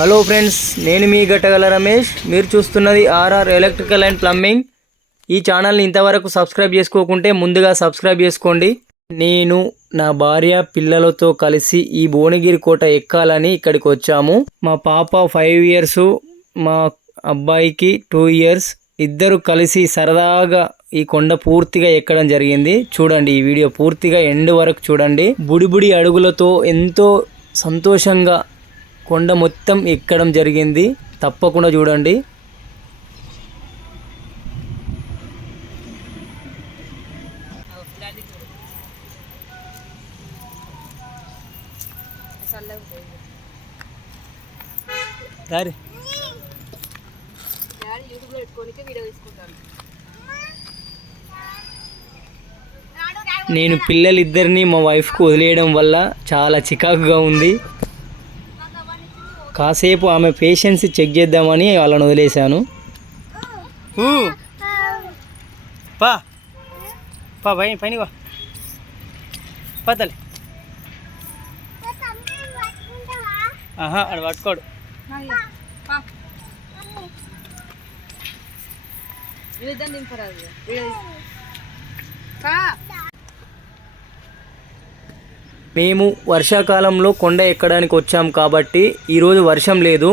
Hello friends, నేను మీ గట్టగల రమేష్. మీరు చూస్తున్నది ఆర్ఆర్ ఎలక్ట్రికల్ అండ్ ప్లంబింగ్. ఈ ఛానల్ని ఇంతవరకు సబ్స్క్రైబ్ చేసుకోకుంటే ముందుగా సబ్స్క్రైబ్ చేసుకోండి. నేను నా భార్య పిల్లలతో కలిసి ఈ భువనగిరి కోట ఎక్కాలని ఇక్కడికి వచ్చాము. మా పాప 5 ఇయర్స్, మా అబ్బాయికి 2 ఇయర్స్. ఇద్దరు కలిసి సరదాగా ఈ కొండ పూర్తిగా ఎక్కడం జరిగింది. చూడండి, ఈ వీడియో పూర్తిగా ఎండ్ వరకు చూడండి. బుడిబుడి అడుగులతో ఎంతో సంతోషంగా కొండ మొత్తం ఎక్కడం జరిగింది. తప్పకుండా చూడండి. నేను పిల్లలిద్దరిని మా వైఫ్కు వదిలేయడం వల్ల చాలా చికాకుగా ఉంది. కాసేపు ఆమె పేషెన్స్ చెక్ చేద్దామని వాళ్ళని వదిలేశాను. పా పా పైన పతలే అడు పట్టుకోడు. మేము వర్షాకాలంలో కొండ ఎక్కడానికి వచ్చాం కాబట్టి ఈరోజు వర్షం లేదు.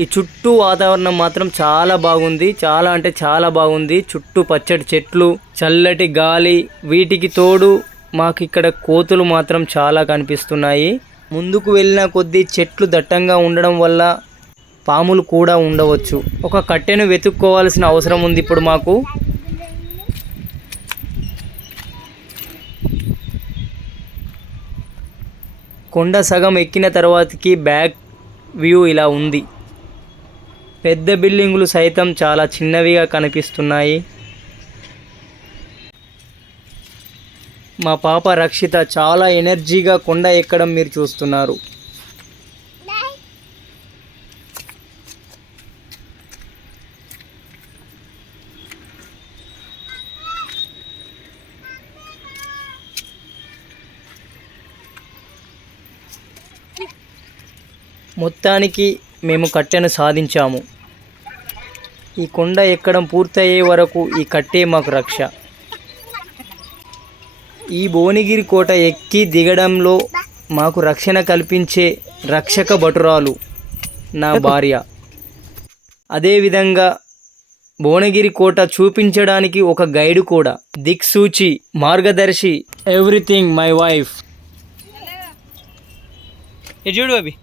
ఈ చుట్టూ వాతావరణం మాత్రం చాలా బాగుంది. చాలా అంటే చాలా బాగుంది. చుట్టూ పచ్చటి చెట్లు, చల్లటి గాలి, వీటికి తోడు మాకు ఇక్కడ కోతులు మాత్రం చాలా కనిపిస్తున్నాయి. ముందుకు వెళ్ళిన కొద్దీ చెట్లు దట్టంగా ఉండడం వల్ల పాములు కూడా ఉండవచ్చు. ఒక కట్టెను వెతుక్కోవాల్సిన అవసరం ఉంది ఇప్పుడు మాకు. కొండ సగం ఎక్కిన తర్వాతకి బ్యాక్ వ్యూ ఇలా ఉంది. పెద్ద బిల్డింగులు సైతం చాలా చిన్నవిగా కనిపిస్తున్నాయి. మా పాప రక్షిత చాలా ఎనర్జీగా కొండ ఎక్కడం మీరు చూస్తున్నారు. మొత్తానికి మేము కట్టెను సాధించాము. ఈ కొండ ఎక్కడం పూర్తయ్యే వరకు ఈ కట్టే మాకు రక్ష. ఈ భువనగిరి కోట ఎక్కి దిగడంలో మాకు రక్షణ కల్పించే రక్షక భటురాలు నా భార్య. అదేవిధంగా భువనగిరి కోట చూపించడానికి ఒక గైడ్ కూడా, దిక్సూచి, మార్గదర్శి, ఎవ్రీథింగ్ మై వైఫ్. చూడు అవి.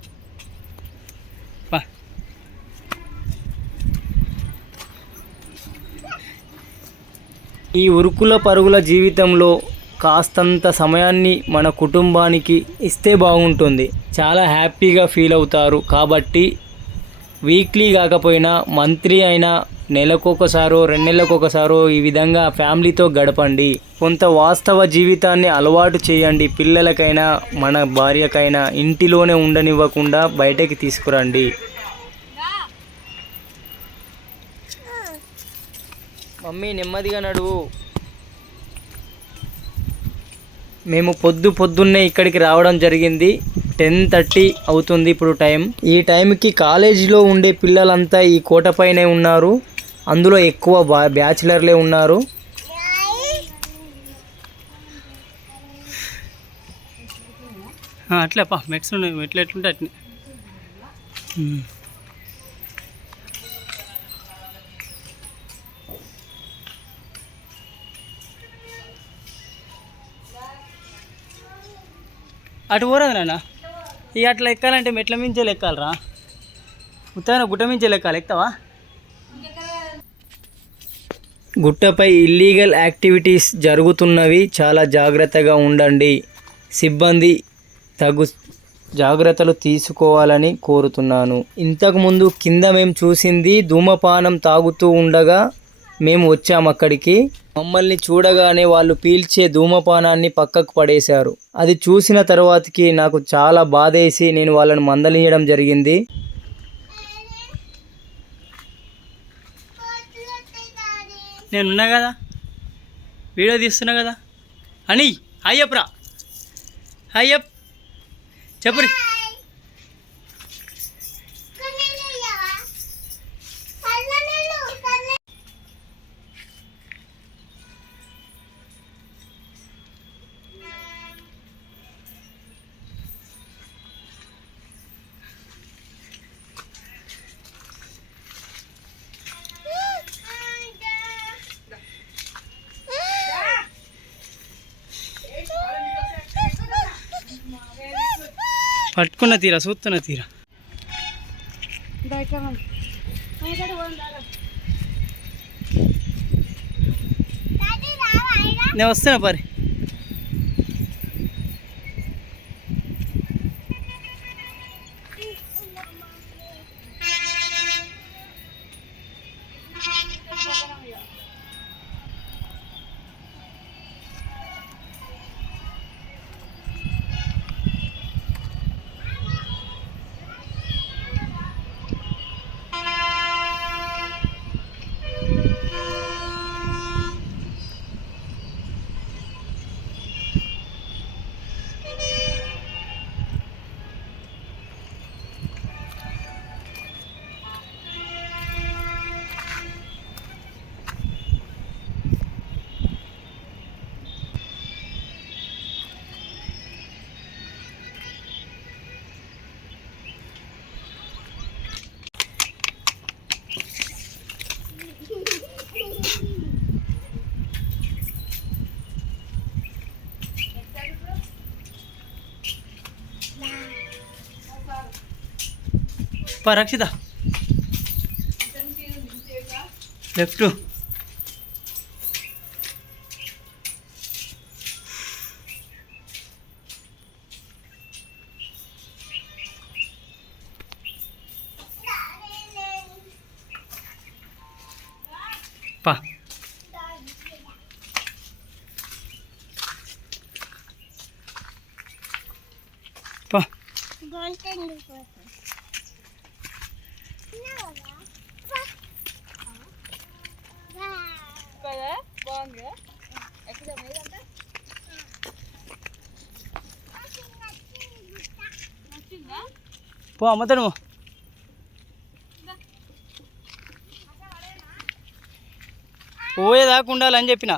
ఈ ఉరుకుల పరుగుల జీవితంలో కాస్తంత సమయాన్ని మన కుటుంబానికి ఇస్తే బాగుంటుంది. చాలా హ్యాపీగా ఫీల్ అవుతారు. కాబట్టి వీక్లీ కాకపోయినా మంత్లీ అయినా, నెలకొకసారో 2 నెలలకొకసారో ఈ విధంగా ఫ్యామిలీతో గడపండి. కొంత వాస్తవ జీవితాన్ని అలవాటు చేయండి. పిల్లలకైనా మన భార్యకైనా ఇంటిలోనే ఉండనివ్వకుండా బయటకి తీసుకురండి. మమ్మీ నెమ్మదిగా నడువు. మేము పొద్దున్నే ఇక్కడికి రావడం జరిగింది. 10:30 అవుతుంది ఇప్పుడు టైం. ఈ టైంకి కాలేజీలో ఉండే పిల్లలంతా ఈ కోటపైనే ఉన్నారు. అందులో ఎక్కువ బ్యాచిలర్లే ఉన్నారు. అట్లే పా మెక్స్ ఎట్లెట్లుంటే అట్నే. అటు పోరాదు నాన్న. ఇక అట్లా ఎక్కాలంటే మెట్ల మించే ఎక్కాలరా. ఉత్తగా గుట్ట మించే ఎక్కాలి. ఎక్కుతావా? గుట్టపై ఇల్లీగల్ యాక్టివిటీస్ జరుగుతున్నవి. చాలా జాగ్రత్తగా ఉండండి. సిబ్బంది తగు జాగ్రత్తలు తీసుకోవాలని కోరుతున్నాను. ఇంతకుముందు కింద మేము చూసింది ధూమపానం తాగుతూ ఉండగా మేము వచ్చాము అక్కడికి. మమ్మల్ని చూడగానే వాళ్ళు పీల్చే ధూమపానాన్ని పక్కకు పడేశారు. అది చూసిన తర్వాతకి నాకు చాలా బాధేసి నేను వాళ్ళని మందలించడం జరిగింది. నేనున్నా కదా, వీడియో తీస్తున్నా కదా అని. అయ్యప్రా, అయ్యప్ చెప్పురి. పట్టుకున్న తీరా చూస్తున్న తీరా. నేను వస్తున్నా పరి. రక్షిత లెఫ్ట్. పా పా. పో అమ్మతాడు. పోయేదాకా ఉండాలని చెప్పిన.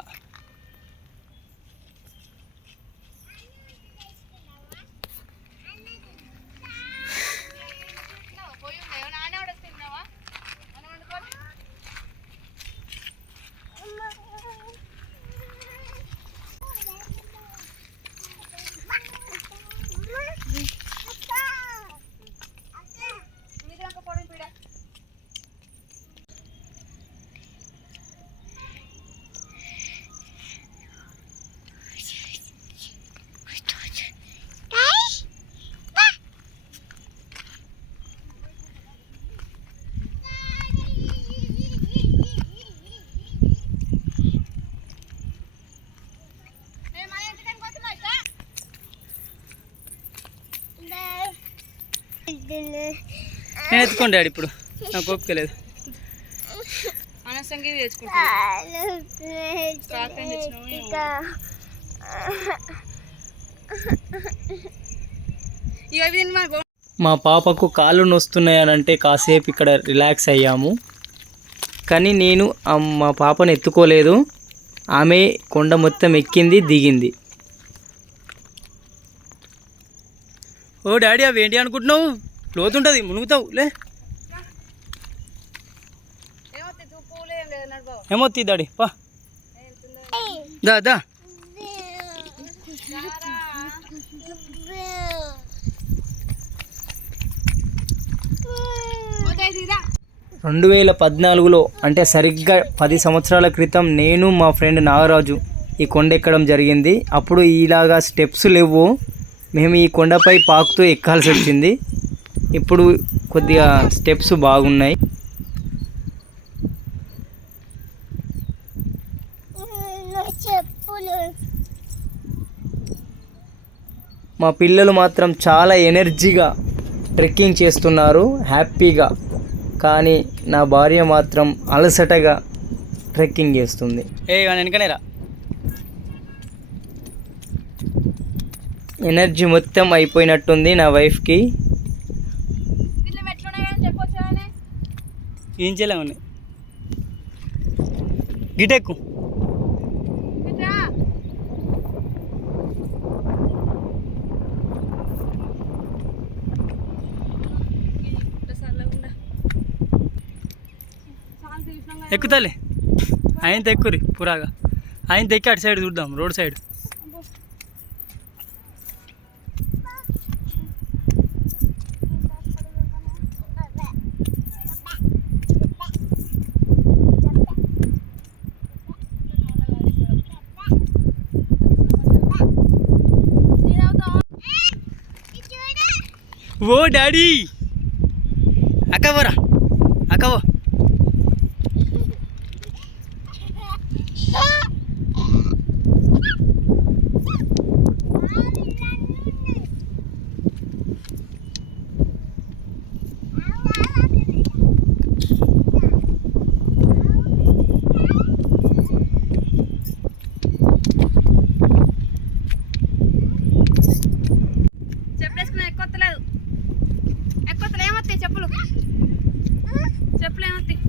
నేను ఎత్తుకోండి డాడీ, ఇప్పుడు నాకు ఓపిక లేదు. మా పాపకు కాళ్ళు నొస్తున్నాయనంటే కాసేపు ఇక్కడ రిలాక్స్ అయ్యాము. కానీ నేను మా పాపను ఎత్తుకోలేదు. ఆమె కొండ మొత్తం ఎక్కింది, దిగింది. ఓ డాడీ, అవి ఏంటి అనుకుంటున్నావు? లోతుంటుంది, మునుగుతావు. లే ఏమొత్తి డాడీ, పా దా దా. రెండు 2014లో అంటే సరిగ్గా 10 సంవత్సరాల క్రితం నేను మా ఫ్రెండ్ నాగరాజు ఈ కొండ ఎక్కడం జరిగింది. అప్పుడు ఇలాగా స్టెప్స్ లేవు, మేము ఈ కొండపై పాకుతూ ఎక్కాల్సి వచ్చింది. ఇప్పుడు కొద్దిగా స్టెప్స్ బాగున్నాయి. మా పిల్లలు మాత్రం చాలా ఎనర్జీగా ట్రెక్కింగ్ చేస్తున్నారు, హ్యాపీగా. కానీ నా భార్య మాత్రం అలసటగా ట్రెక్కింగ్ చేస్తుంది. వెనకనేరా ఎనర్జీ మొత్తం అయిపోయినట్టుంది నా వైఫ్కి. ఏం చేయలేమని గిటెక్కు. ఎక్కుతాలే, ఆయన తెక్కురి పురాగా. ఆయన తెక్కి అటు సైడ్ చూద్దాం, రోడ్ సైడ్. ఓ డాడీ అక్కవరా అక్కవో చెప్పులేసుకున్నా ఎక్కొత్తలేదు ఏమొస్తాయి చెప్పులు ఏమొస్తాయి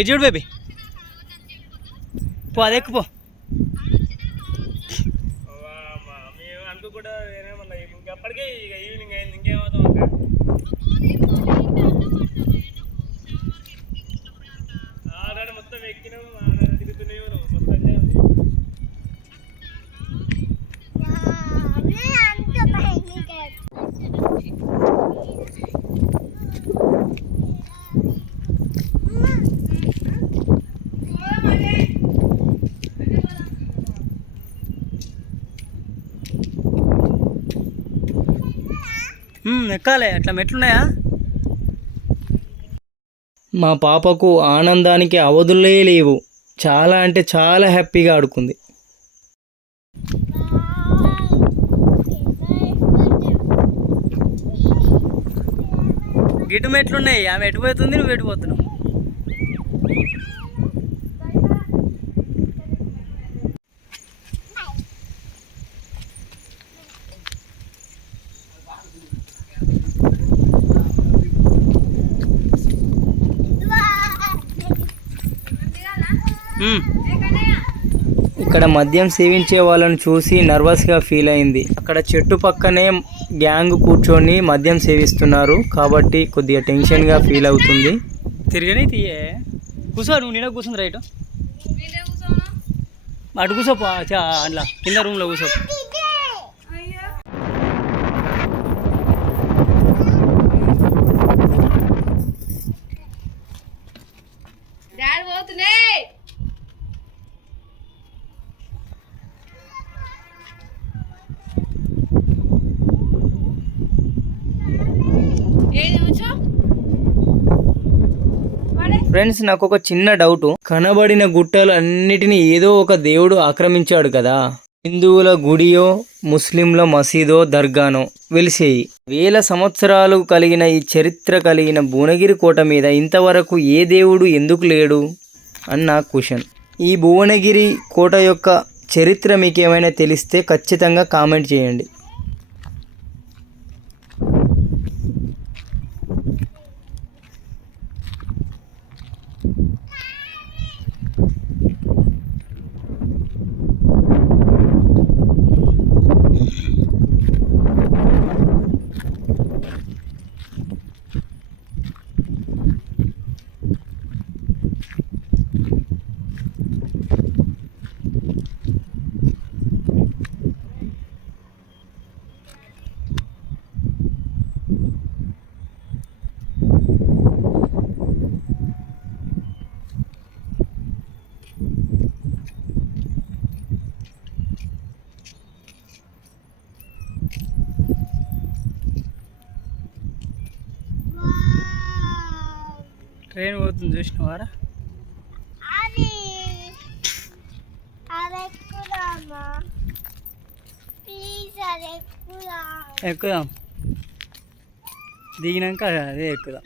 ఇది చూడు బేబీ పో అది ఎక్కుపో అంటూ కూడా వేరేమన్నా ఇంకెప్పటికీ ఇక ఈవినింగ్ అయింది ఇంకేమవుతాం ఆడాడు మొత్తం ఎక్కినాం ఆడాడు తిరుగుతున్నాయి మొత్తం ఎక్కాలి అట్లా మెట్లున్నాయా మా పాపకు ఆనందానికి అవధులే లేవు. చాలా అంటే చాలా హ్యాపీగా ఆడుకుంది. గిట్టు మెట్లున్నాయి, ఆమె ఎటు పోతుంది నువ్వు ఎటు పోతున్నావు. ఇక్కడ మద్యం సేవించే వాళ్ళని చూసి నర్వస్గా ఫీల్ అయింది. అక్కడ చెట్టు పక్కనే గ్యాంగ్ కూర్చొని మద్యం సేవిస్తున్నారు కాబట్టి కొద్దిగా టెన్షన్గా ఫీల్ అవుతుంది. తిరగని తీయే కూర్చో, నువ్వు నేను కూర్చుంది రైట్ అటు కూర్చోపో, అట్లా కింద రూమ్లో కూర్చో. ఫ్రెండ్స్, నాకు ఒక చిన్న డౌట్. కనబడిన గుట్టలు అన్నిటినీ ఏదో ఒక దేవుడు ఆక్రమించాడు కదా. హిందువుల గుడియో ముస్లింల మసీదో దర్గానో వెలిసేయి. 1000 సంవత్సరాలు కలిగిన ఈ చరిత్ర కలిగిన భువనగిరి కోట మీద ఇంతవరకు ఏ దేవుడు ఎందుకు లేడు అని నా క్వశ్చన్. ఈ భువనగిరి కోట యొక్క చరిత్ర మీకు ఏమైనా తెలిస్తే ఖచ్చితంగా కామెంట్ చేయండి. ట్రైన్ పోతుంది చూసినవారా? ఎక్కుదాం, దిగినాక అదే ఎక్కుదాం.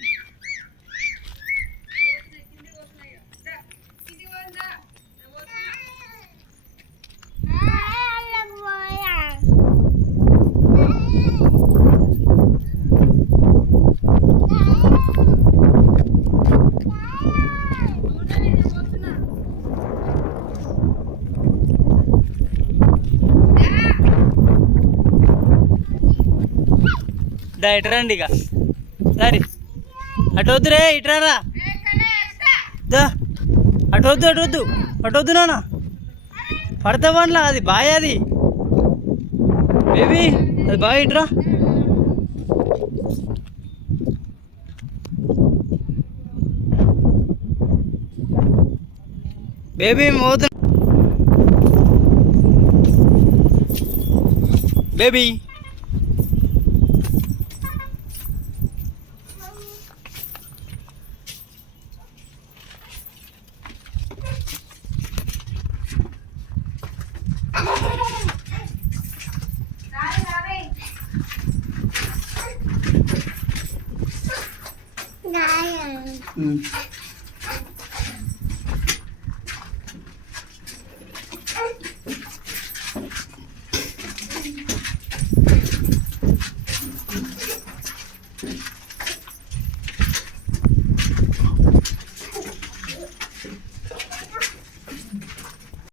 దా ఇటరండి ఇక సరే అటు వద్దురే ఇటరా దా అటు వద్దు నాన్న పడతా పండ్లా అది బాయ్ అది బేబీ అది బాయ్ ఇట్రా బేబీ మోదు బేబీ